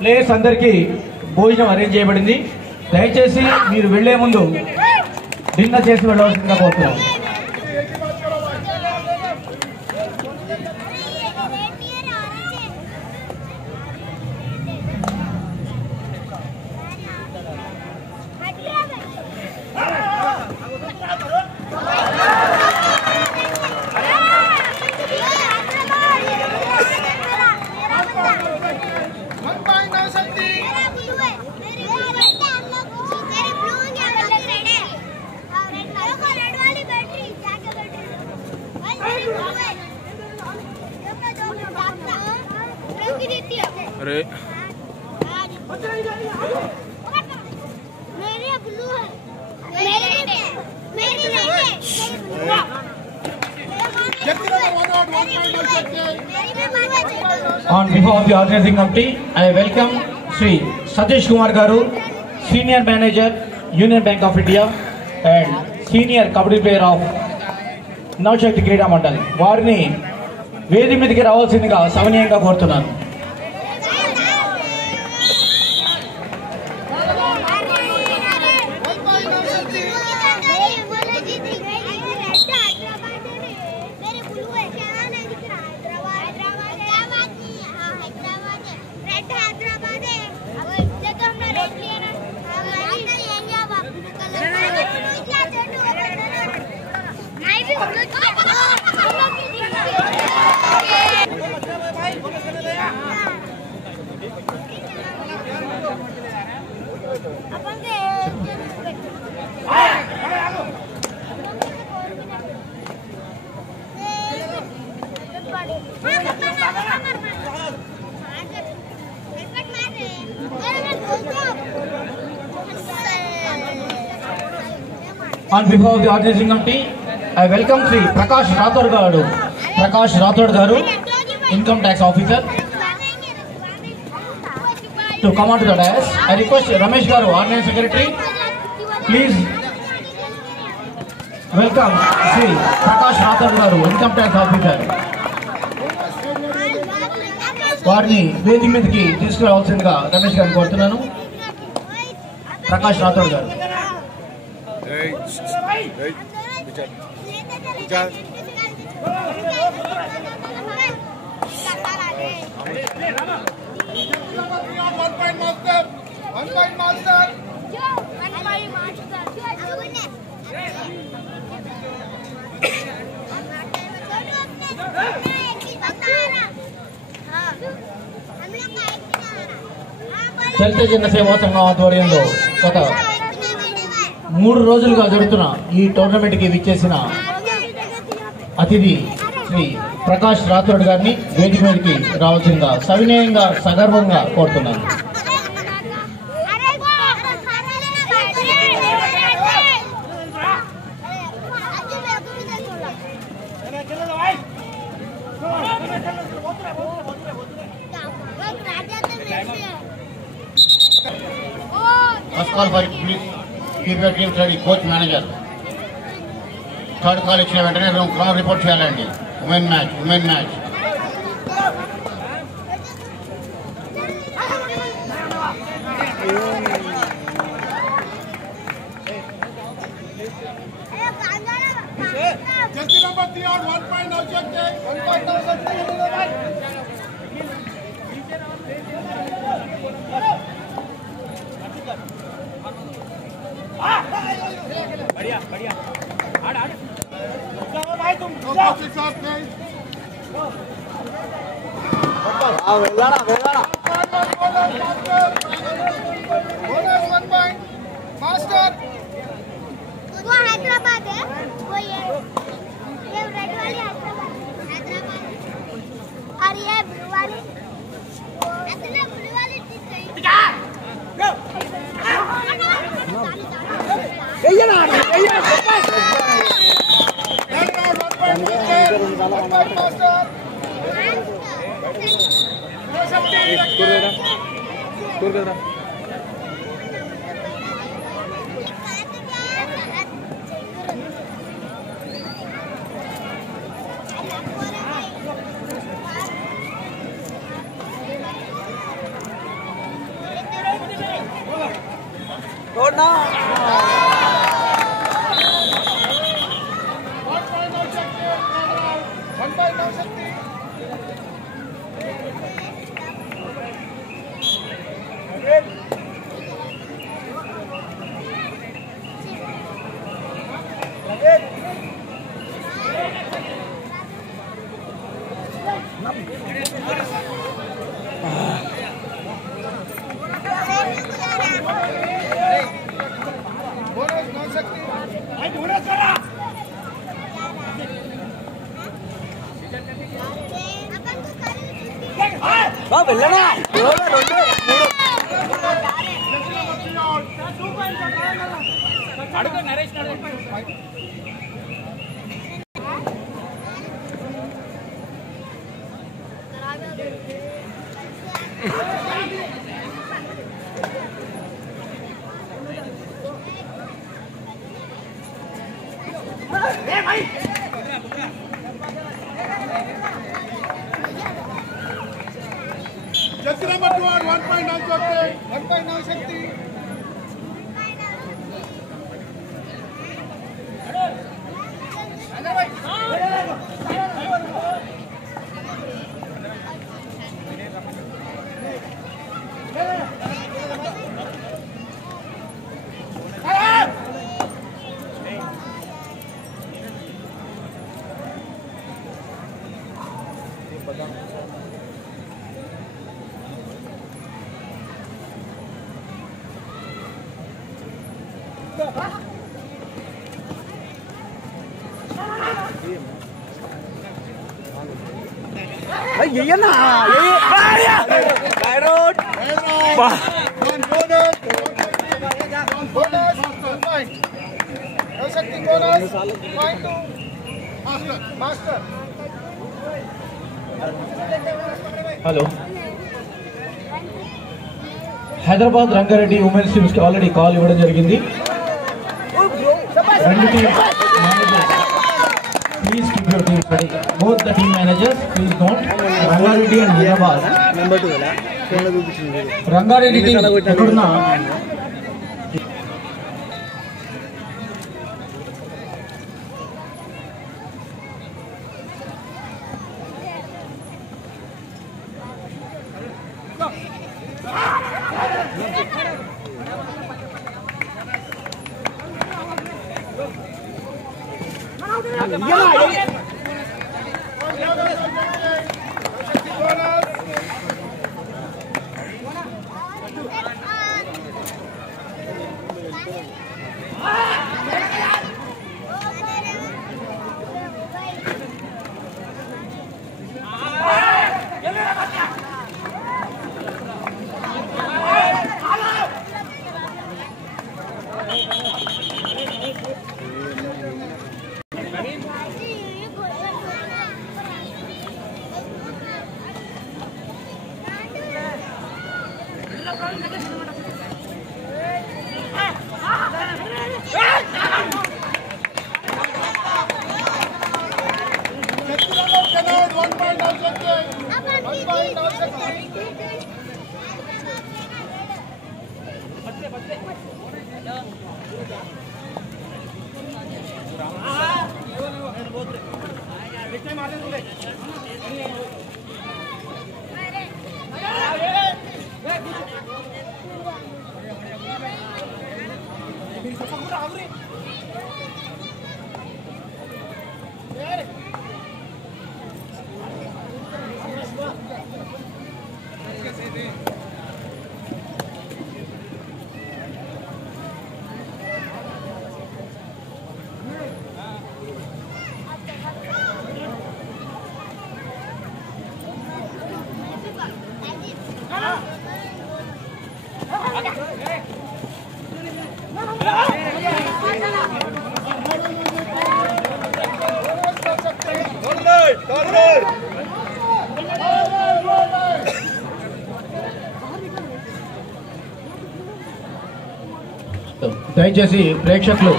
Players అందరికీ భోజనం arrange చేయబడింది. దయచేసి మీరు వెళ్లే ముందు డిన్నర్ చేసి వెళ్ళవలసిందిగా కోరుతున్నాను. अरे On behalf of the organizing committee, I welcome Sri Satish Kumar Garu, Senior Manager, Union Bank of India and Senior Kabaddi Player of Navshakti Krida Mandal. వారిని వేదిక మీదకి రావాల్సిందిగా సవినయంగా కోరుతున్నాను. On behalf of the organizing committee, I welcome Sri Prakash Rathod Garu, Income Tax Officer, to come on to the dais. I request Ramesh Garu, Organizing Secretary, please welcome Sri Prakash Rathod Garu, Income Tax Officer. వారిని వేదిక మీదకి తీసుకురావాల్సిందిగా రమేష్ గారిని కోరుతున్నాను. ప్రకాష్ రాథోడ్ గారు. దళిత జనసేవా సంఘం ఆధ్వర్యంలో గత 3 రోజులుగా జరుగుతున్న ఈ టోర్నమెంట్ కి విచ్చేసిన అతిథి శ్రీ ప్రకాష్ రాథోడ్ గారిని వేదిక మీదకి రావాల్సిందిగా సవినయంగా సగర్వంగా కోరుతున్నాను. First call for please keep your team ready, coach manager. Third call ఇచ్చిన వెంటనే గ్రౌండ్ రిపోర్ట్ చేయాలండి. Women match Just number 3 out 1 point now check there. 1 point now check बढ़िया आड़ भाई तुम के साथ नहीं वेलाना बोनस 1 पॉइंट मास्टर वो हैदराबाद है वो ये रेड वाली हैदराबाद और ये ब्लू वाली असली ब्लू वाली ये ना छोड़ना। వెళ్ళనా అడుగు Naresh Jersey number 2 on 1.9 Shakti. 1.9 Shakti. ये ना ये Cairo One bonus. Bonus. No Shakti bonus. Point to Master. Hello Hyderabad Rangareddy women's teams కి ఆల్రెడీ కాల్ ఇవ్వడం జరిగింది. రెండు teams please keep your teams ready. Both the team managers please note Rangareddy and Hyderabad. Number 2 కదా phone లో చూపిస్తుంది. రంగారెడ్డి టీం ఎక్కడున్నా దయచేసి ప్రేక్షకులు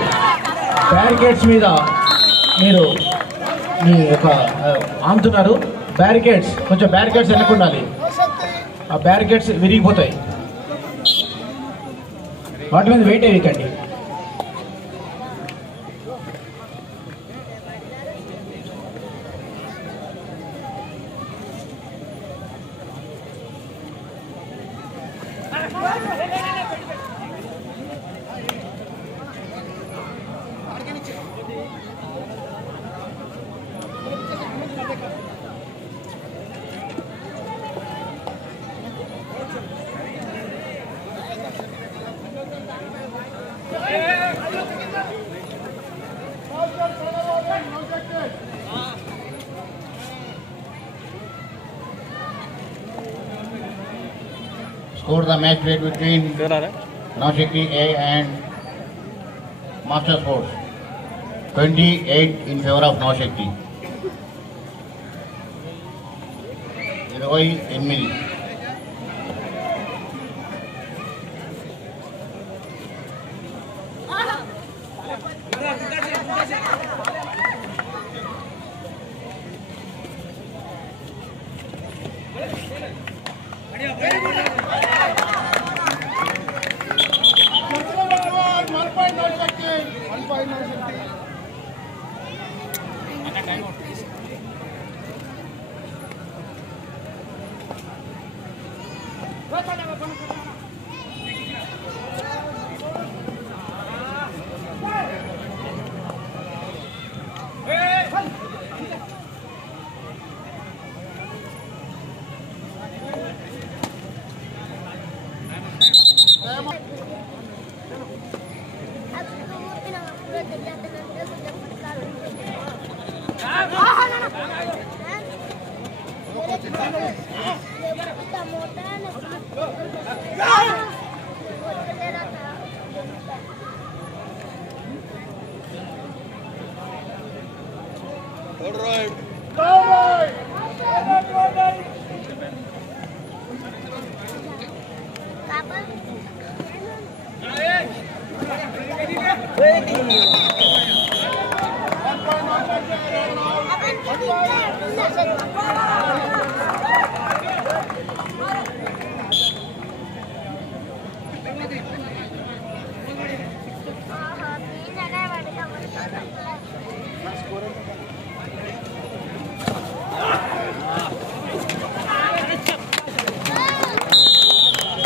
బ్యారికేడ్స్ మీద మీరు మీ యొక్క ఆంతున్నారు. బ్యారికేడ్స్ కొంచెం బ్యారికేడ్స్ వెనక్కుండాలి. ఆ బ్యారికేడ్స్ విరిగిపోతాయి. వాటి మీద వెయిట్ వేయకండి. Score the match between Navshakti A and Master Sports. 28 in favor of Navshakti. 28.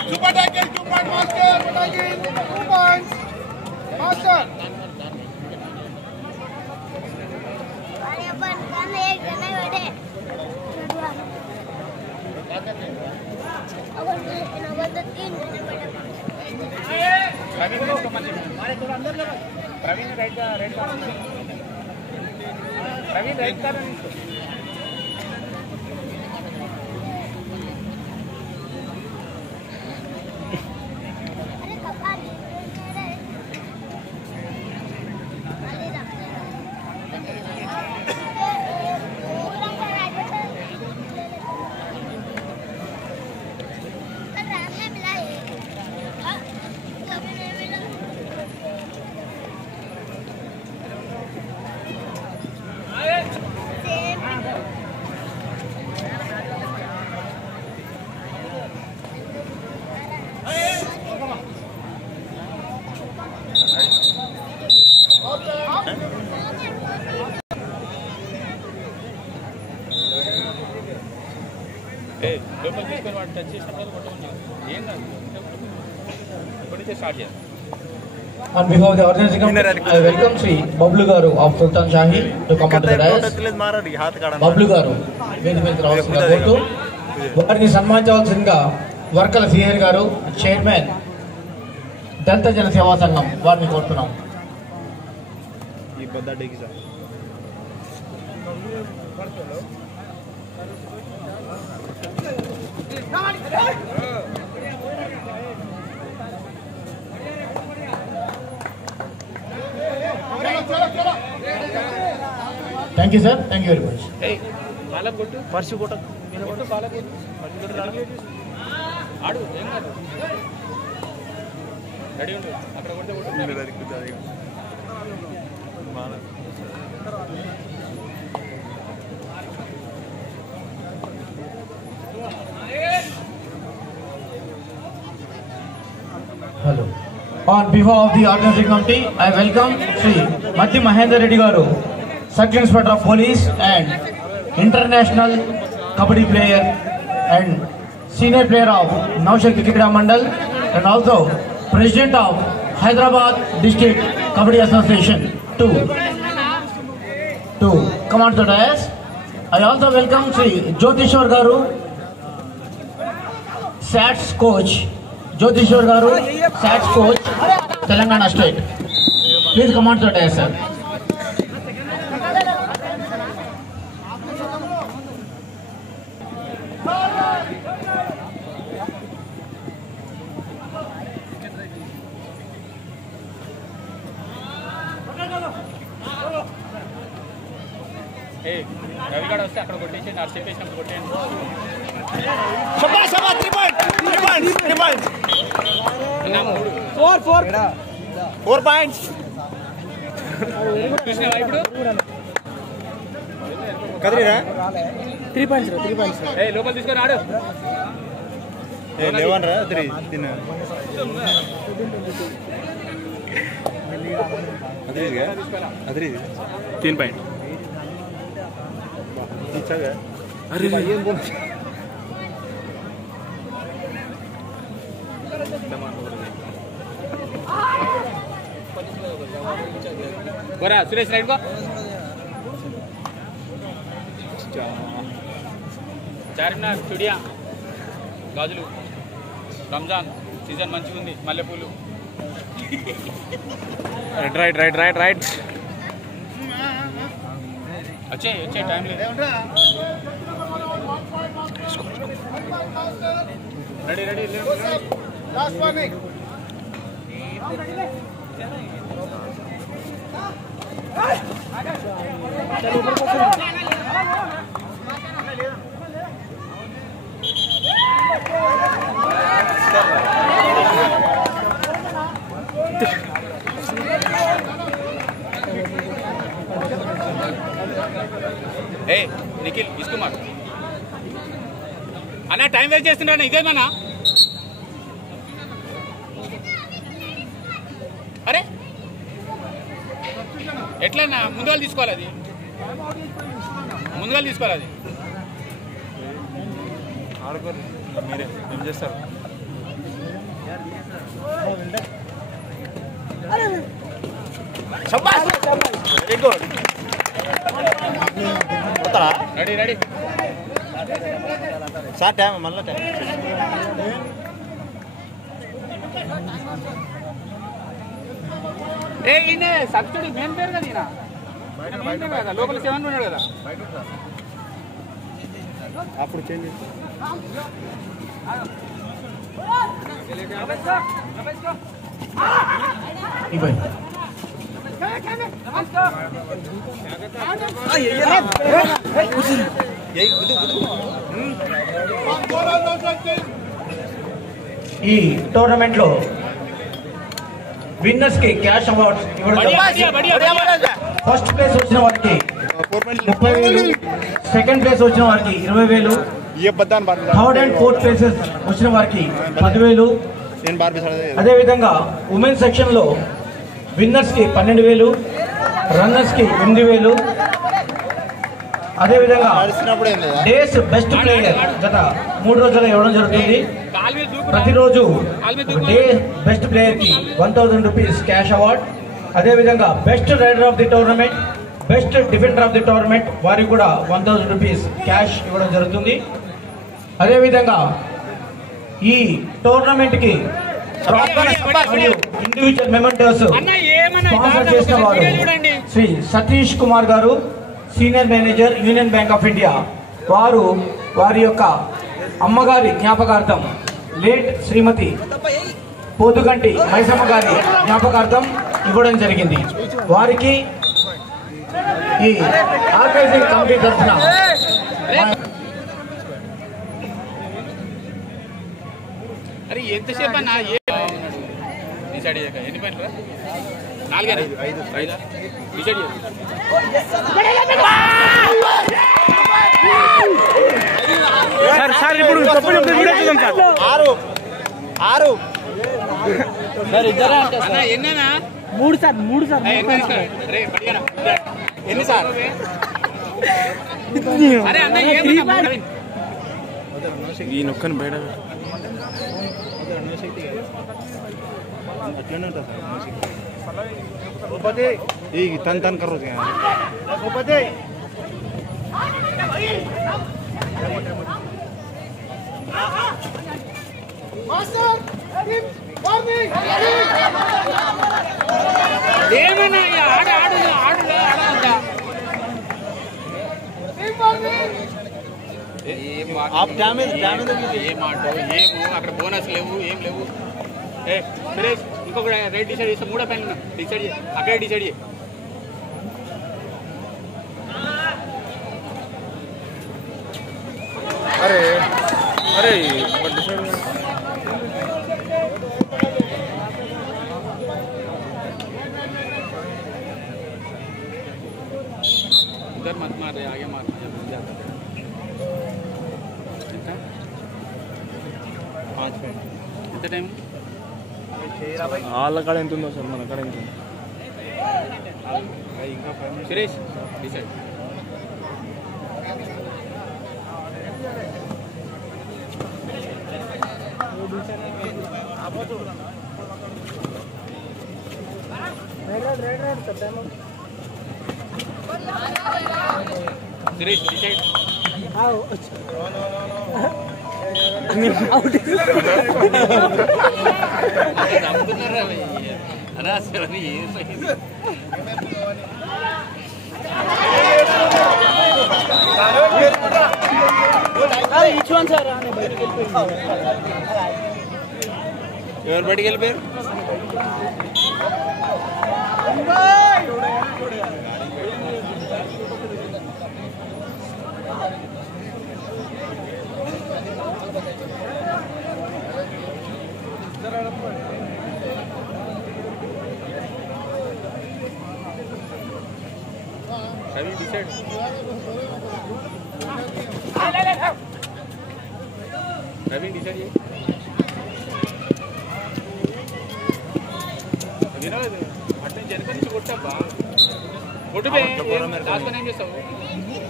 Super tackle, 2 point master. Super tackle, 2 points. Master. Praveen right का प्रवीण राइट का On behalf of the organizing committee, I welcome Sri Bablu Garu of Sultan Shahi to come to the dais. Bablu Garu, వేదిక మీదకి రావాల్సిందిగా కోరుతూ వారిని సన్మానించవలసిందిగా వర్కల CR గారు chairman దళిత జన సేవా సంఘం వారిని కోరుతున్నాం. Thank you, sir. Thank you very much. Hey, balak kotu. Parsu kotu. Mina kotu balak kotu. Parsu kotu radu. Adu, enga adu. Ready undu. Akkada kotu kotu. Mina ready kotu adi. Balak. Hello. On behalf of the organizing committee, I welcome Sri Matti Mahendra Reddy Garu, Section Inspector of Police and international kabaddi player and senior player of Naushakti Krikeda Mandal and also President of Hyderabad District Kabaddi Association to come on to the dais. I also welcome Sri Jyotishwar Garu, SATS coach. Jyotishwar Garu, SATS coach, Telangana State. Please come on to the dais, sir. రవిగాడు వస్తే అక్కడ కొట్టేసి నాకు చెప్పేసినప్పుడు కొట్టేయండి. Four points. చూసినావా ఇప్పుడు? కదిరిరా 3 points. లోపల తీసుకొని ఆడు. లేవనరా 3 అదిరి 3 పాయింట్. అరే ఏం బోల్ బరా సురేష్ రైట్ కో. చార్మినార్ స్టూడియో గాజులు రంజాన్ సీజన్ మంచిగా ఉంది. మల్లెపూలు రైట్ వచ్చే టైం లేదు. Ready last warning. నిఖిల్ ఇస్కుమార్ అన్న టైం వేస్ట్ చేస్తున్నాడు. ఇదేమన్నా అరే ఎట్లన్నా ముందుగా తీసుకోవాలి. అది ముందుగా తీసుకోవాలి. అది ఆడుకోరు మీరే ఏం చేస్తారు. Very good. Ready sir time మళ్ళీ టైం. సబ్సిడీ మెయిన్ పేరు కదా ఈయన. మెయిన్ పేరు కదా, లోపల 7 ఉన్నాడు కదా. అప్పుడు చేంజ్ ఈ టోర్నమెంట్ లో విన్నర్స్ కి క్యాష్ అవార్డ్స్ ఇవ్వడం. ఫస్ట్ ప్లేస్ వచ్చిన వారికి 30,000, సెకండ్ ప్లేస్ వచ్చిన వారికి 20,000, థర్డ్ అండ్ ఫోర్త్ ప్లేసెస్ వచ్చిన వారికి 10,000. అదేవిధంగా ఉమెన్స్ సెక్షన్ లో విన్నర్స్ కి 12,000, రన్నర్స్ కి 8,000. అదేవిధంగా డేస్ బెస్ట్ ప్లేయర్ గత 3 రోజులు ఇవ్వడం జరుగుతుంది. ప్రతిరోజు డే బెస్ట్ ప్లేయర్ కి 1,000 రూపీస్ క్యాష్ అవార్డ్. అదేవిధంగా best raider of the tournament, best defender of the tournament వారికి కూడా 1,000 రూపీస్ క్యాష్ ఇవ్వడం జరుగుతుంది. అదేవిధంగా ఈ టోర్నమెంట్ కి ఇండివిజువల్ మెమెంటోస్ స్పాన్సర్ చేసిన వారు శ్రీ సతీష్ కుమార్ గారు, senior manager, union bank of India. వారు వారి యొక్క అమ్మగారి జ్ఞాపకార్థం లేట్ శ్రీమతి పోతుగంటి మైసమ్మ గారి జ్ఞాపకార్థం ఇవ్వడం జరిగింది. వారికి ఈ ఆర్గనైజింగ్ కమిటీ తరఫున అరే ఎంతసేపు అన్నా డిసైడ్ అయ్యాక ఎన్ని పాయింట్లు రా? 4 5 డిసైడ్ సార్ ఇప్పుడు 6 సార్ ఇద్దరే అంటే సార్ ఎన్నేనా మూడు సార్ ఎన్ని సార్ అరే అన్న ఈ నొక్కని బయట అట్లనే ఉంటుంది సార్ ఈ తన్ కర్ర ఏమన్నా అక్కడ బోనస్ లేవు ఏం లేవు. సురేష్ ఇంకొక రేట్ డిసైడ్ చేస్తే 3 పైన డిసైడ్ చేయి, అక్కడే డిసైడ్ చేయి. అరే అరే इधर मत मार रहे, आगे मार कितना 5 मिनट ఎంత టైం వాళ్ళ కాడ ఎంత ఉందో సార్ మన కాడ ఎంత ఇంకా 5 minutes Suresh decide Suresh decide ఎవరు బయటికి వెళ్ళిపోయారు? Have you decided? Have you decided? అట్లా జనక నుంచి కొట్టబ్బా కొట్టుబే దాచుకొని ఏం చేస్తావు?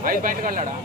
5 పాయింట్లు కళ్ళాడా?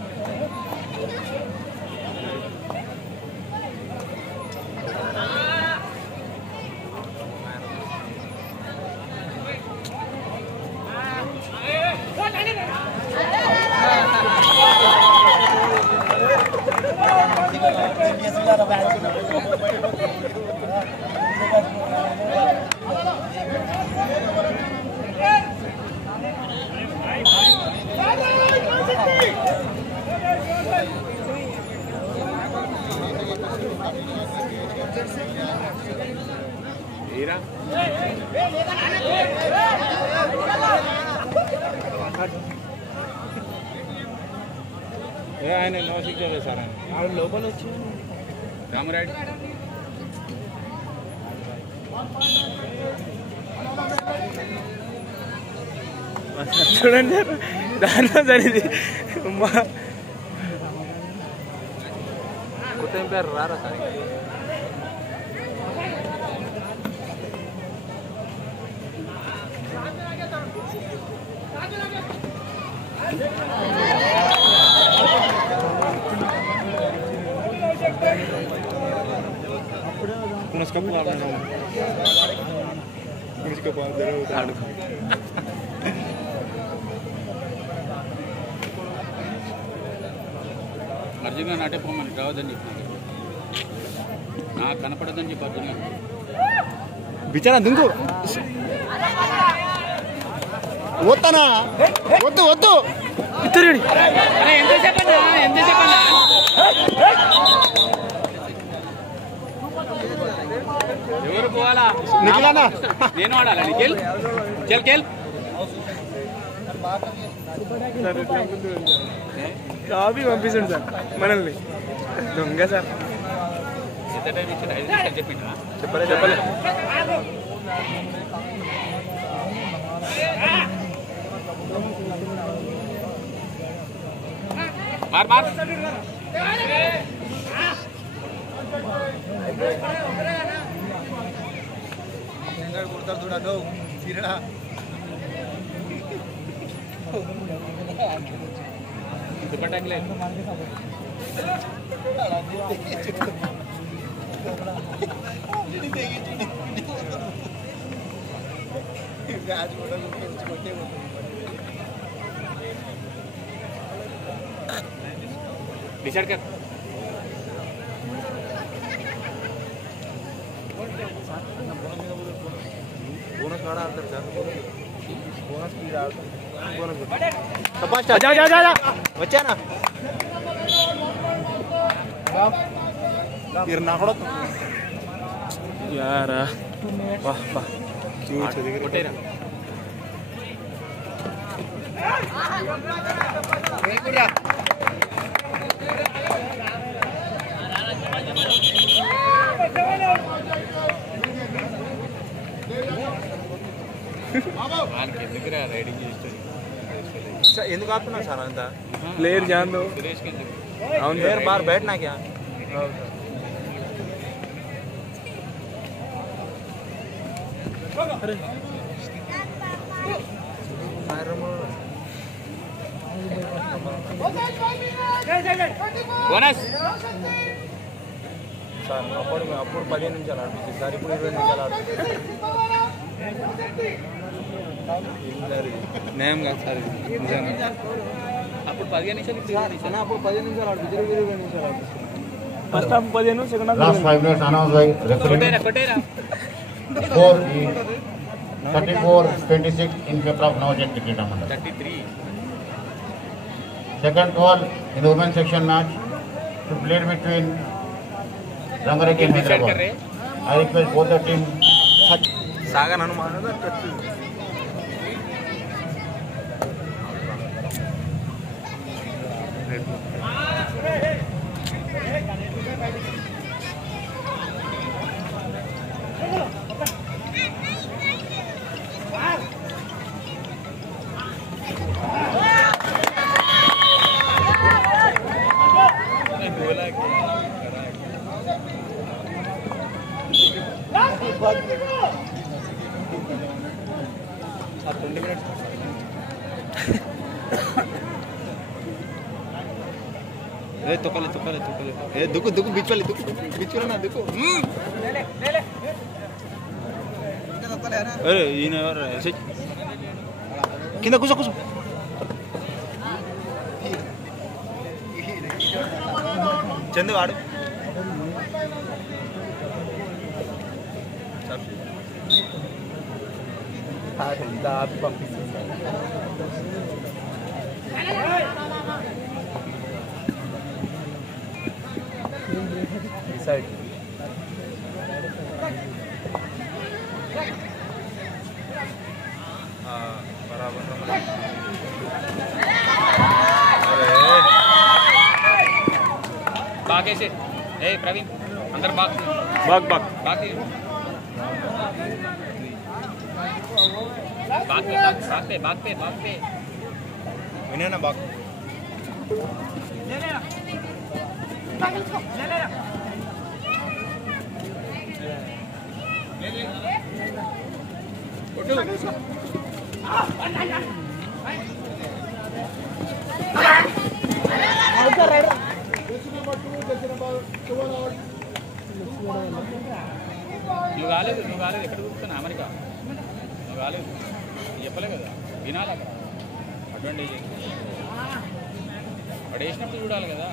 ఆయన నో శిక్ష సార్ ఆవిడ లోపల వచ్చి రామరాయుడు చూడండి దాంట్లో జరిగింది కొత్త పేరు రారా సార్ उसका అర్జున్గా నాటేపోమని రావద్దని చెప్పిన నాకు కనపడదని చెప్పి అర్జున్గా బిచారా దుంకు వద్దనా వద్దు వద్దు ఎంత చెప్పన్నా ఎవరు పోవాలా? నేను ఆడాలా? నిఖిల్ చల్ కేల్ కాపీ పంపిస్తాడు సార్ మనల్ని దొంగ సార్. ఎంత టైం ఇచ్చాడు? 5 నిమిషాలు చెప్పిండ్రా? చెప్పలే मार मार కొడతారు చూడను సీరడా దుపట్టాకిలే బ్యాచ్ కూడా కొట్టే डिसाइड कर बोनस वाला answer sir bonus speed out bonus तपास जा जा जा వచ్చా నా गिरना पड़ो यार वाह वाह क्यूट కొట్టేరా వేకురా ఎందుకు ఆపుతున్నా సార్ అంతా ప్లేయర్ జాన్ దో అవును ప్లేయర్ బార్ बैठना क्या బోనస్ సార్ అప్పుడు 15 నిమిషాలు ఆడిపించింది సార్ ఇప్పుడు 20 నిమిషాలు ఆడిపించింది నేమ్ కాదు సార్ నిజంగా అప్పుడు 15 నిమిషాలు అప్పుడు 15 నిమిషాలు ఆడిపించారు 20 నిమిషాలు ఆడిపించారు first half 15 second half Last 5 minutes announced by referee. కొట్టేరా Score is 34-26 in favor of Navashakti Krita Mandal. 33 Second call in the women's section match to be played between Rangareddy and Hyderabad. I request both the team. Sagan అనుమానం దుక్కు దుక్కు బిచ్చువాలి దుక్కు బిచ్చులన్నా దుక్కు ఈయన ఎవరు కింద కూర్చో కూర్చో చందు వాడు పంపిస్తాను side बराबर बागे से ए प्रवीण अंदर भाग भाग भाग भाग भाग पे विनय ना बाग ले ले నువ్వు కాలేదు ఎక్కడ కూర్చున్నా అమెరికా నువ్వు కాలేదు చెప్పలే కదా వినాలి అక్కడ అడ్వాంటేజ్ వాడు వేసినప్పుడు చూడాలి కదా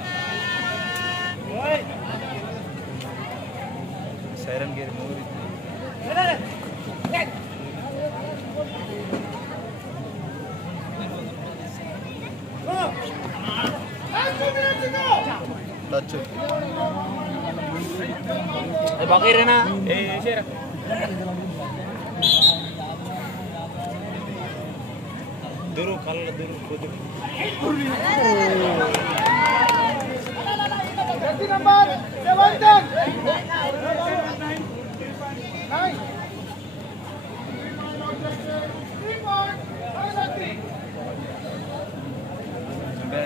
సైరన్ గేర్ మూవీ టచ్ బాగా రేనా ఏ చేరా దూరు కళ్ళ దూరు కుదురు नंबर 17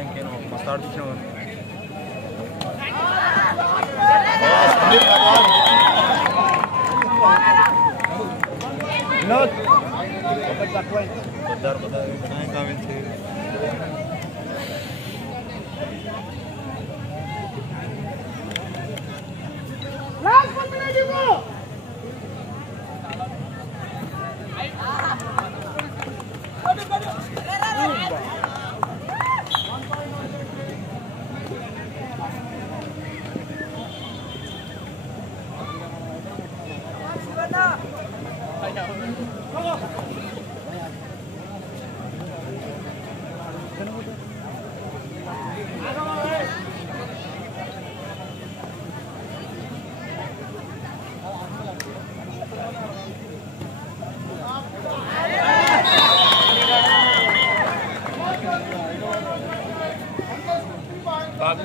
ఇంకేనో మస్తు ఆడిపించినావు Last 1 minute to go.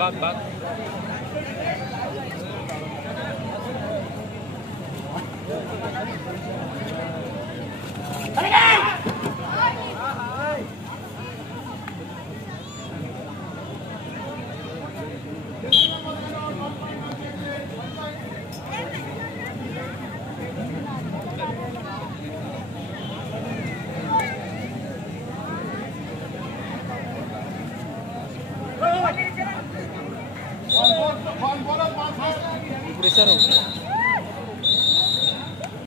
Bak. One ball, one ball, one ball.